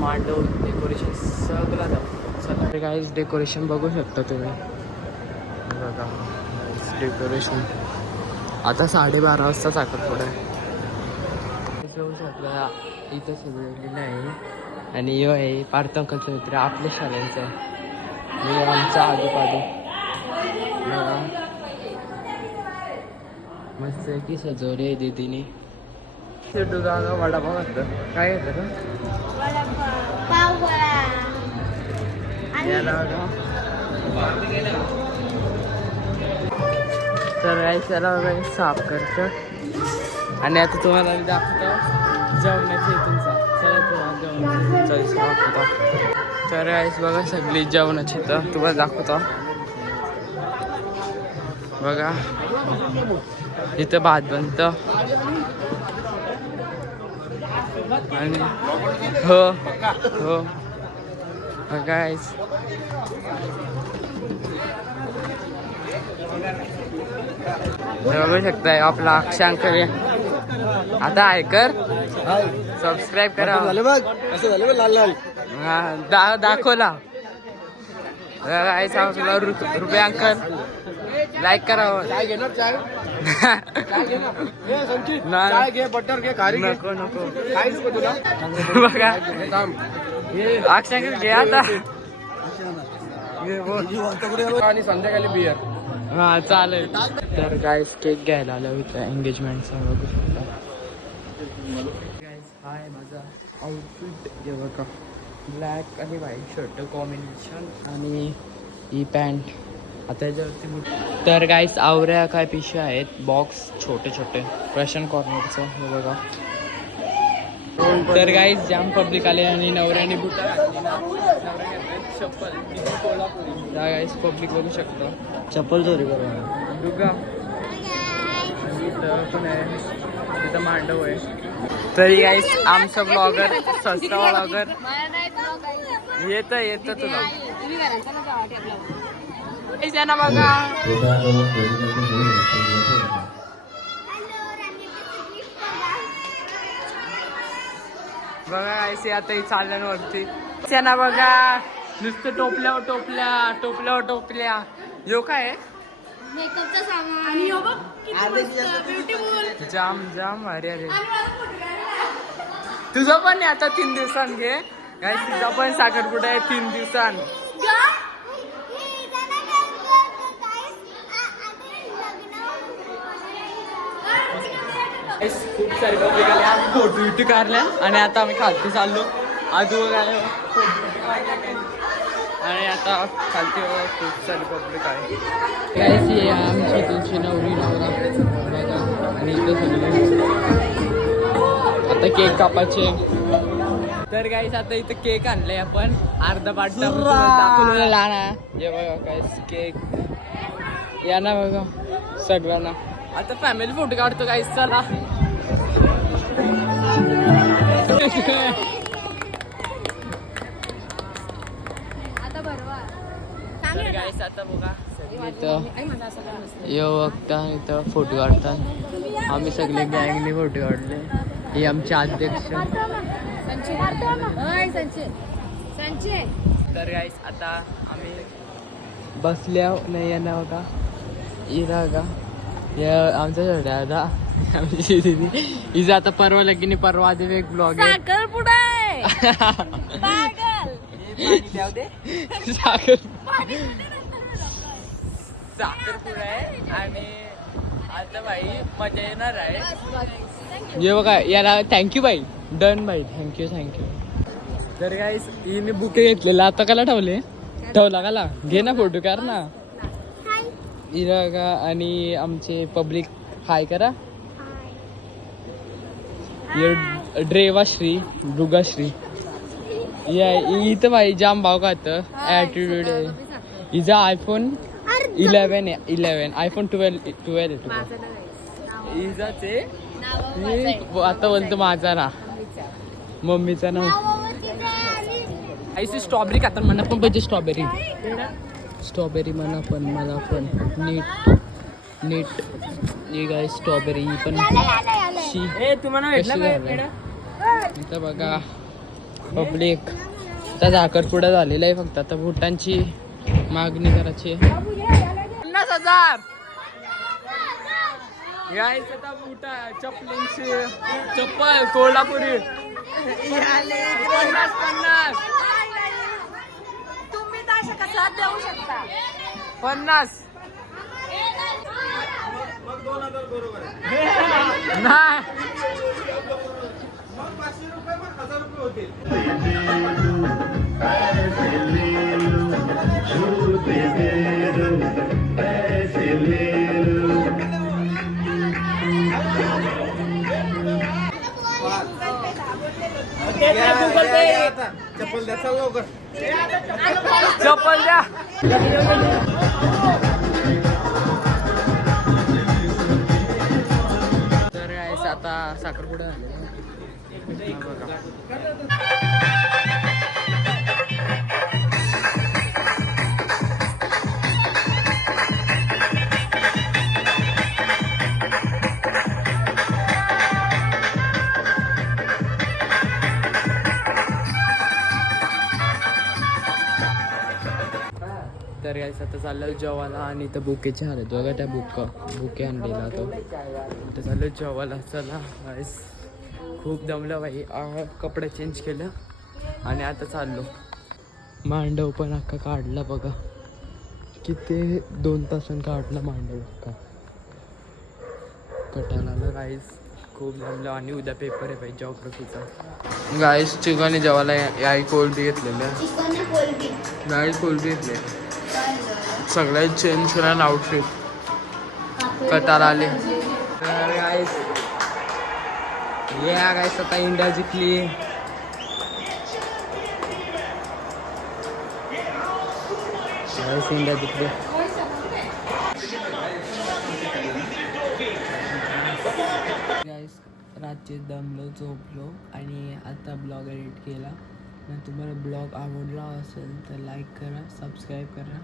मांडव डेकोरेशन सगळं दाखवतो चला. काहीच डेकोरेशन बघू शकता तुम्ही. बघा डेकोरेशन आता साडेबारा वाजता साखरपुडा आहे. बघू शकता. इथं सजवलेलं आहे. आणि यो आहे पार्थंकलचं मित्र आपल्या शाळेचं आहे. मी आमचा आजूबाजू. बघा. मस्त की सजवले आहे दीदीने. शेटू जागा वडापाव असतं. काय येतं का पावगोळा याला बघा. तर guys, याला बघा साफ करतं. आणि आता तुम्हाला मी दाखवतो. जेवणाची तुमचा चला जेवणाची दाखवतो. तर बघा सगळी जेवणाची तर तुम्हाला दाखवतो. बघा. इथं भात बनतं. आणि हो हो. गाईज बघू शकताय आपला अक्षांकर आता ऐकर सबस्क्राईब करा. हा, दा दाखवला. आपला रु- रुपये अंकल. लाईक करा. बघा. थांब अक्षांकर घे आता. आणि संध्याकाळी बियर हा चालेल. तर गाईस केक घ्यायला आलो इथं एंगेजमेंटचा बघू शकता. हाय माझा आउटफिट हे बघा. ब्लॅक आणि व्हाईट शर्ट कॉम्बिनेशन आणि ही पॅन्ट आता याच्यावरती. तर गाईस आवऱ्या काय पिशव्या आहेत? बॉक्स छोटे छोटे फॅशन कॉर्नरचं हे बघा. तर गाईस जाम पब्लिक आले आणि नवऱ्याने बुटा चप्पल गाईस पब्लिक बघू शकता. चप्पल चोरी करा दुर्गा. पण आहे. मांडव आहे. तरी गाईस आमचा ब्लॉगर सस्ता ब्लॉगर येतं येतं तुला. बघा. बघा हे आता चाललं वरती यांना बघा. नुसतं टोपल्यावर टोपल्या टोपल्यावर टोपल्या. यो काय आहे? मेकअपचं सामान. आणि हो बघ किती मस्त. ब्युटीफुल जाम जाम अरे अरे तुझं पण नाही आता तीन दिवसांत घे. काय तुझा पण साखरपुडा आहे तीन दिवसांत. खूप सारे पब्लिक आले फोटो बिटो काढल्या. आणि आता आम्ही खालती चाललो. आजू काय आणि आता खालती खूप सारे पब्लिक आहे. गाईस ही आहे आमची तुमची नवरी नवरा. आणि इथं सगळे. आता केक कापायचे. तर गाईस आता इथं केक आणलाय आपण. अर्धा पाठचा दाखवलेला ना हे बघा काय केक. या ना बघा सगळ्यांना. आता फॅमिली फोटो काढतो काहीच चला. आता गाईस आता बघा. इथं यो बघता इथं फोटो काढतात आम्ही सगळे गँगने फोटो काढले. हे आमचे अध्यक्ष. तर गाईस आता आम्ही बसल्या नाही येणार बघा. इरा का आमच्या छोट्या आता आमची दिदी हिचं आता परवा लगीने परवा आधी एक ब्लॉग आहे. साखर पुढे पागल. साखर साखरपुडा आहे आणि आता बाई मजा येणार आहे. ये बघा याला थँक्यू बाई. डन बाई. थँक्यू थँक्यू तर काय हिने बुके घेतलेला. आता कला ठेवले? ठेवला कला? घे ना फोटो कर ना. इरा का आणि आमचे पब्लिक हाय करा. ये ड्रेवाश्री मृगाश्री या इथं बाई जाम भाव खात. ॲटिट्यूड आहे. हिचा आयफोन इलेवन आहे इलेवन आयफोन ट्वेल्व ट्वेल्व ही आता बोलतो माझा ना. मम्मीचा ना ऐसी स्ट्रॉबेरी खाता म्हणा पण पाहिजे स्ट्रॉबेरी स्ट्रॉबेरी म्हणा पण मला पण नीट नीट. ही गाय स्ट्रॉबेरी ही पण शी? इथं बघा पब्लिक आता साखरपुडा झालेला आहे फक्त. आता बुटांची मागणी करायची आहे. पन्नास हजार. यायचं आता बुटा चपलींची चप्पल कोल्हापुरी. पन्नास पन्नास. कसा देऊ शकता. पन्नास. नाही. चप्पल द्या चल लवकर चप्पल द्या तर आता साखरपुडा यायचं आता चाललं जेवायला आणि इथं बुकेचे आहेत. बघा त्या बुक बुके आणलेला तो. इथं चाललं जेवायला. चला गाईस खूप दमलं बाई. कपडे चेंज केलं आणि आता चाललो. मांडव पण अख्खा काढला बघा. किती दोन तासांनी काढला मांडव अख्खा. कटाला गाईस खूप दमलं आणि उद्या पेपर आहे पाहिजे जॉग्रफीचा गाईस चिकन जेवायला याई कोल्ड घेतलेलं गाईस कोल्ड घेतले सगळे चेंज केला आउटफिट कटार आले. गाईस या गाईस आता इंडिया जिंकली. इंडिया जिंकली. रातचे रात्री दमलो झोपलो आणि आता ब्लॉग एडिट केला. आणि तुम्हाला ब्लॉग आवडला असेल तर लाईक करा सबस्क्राईब करा।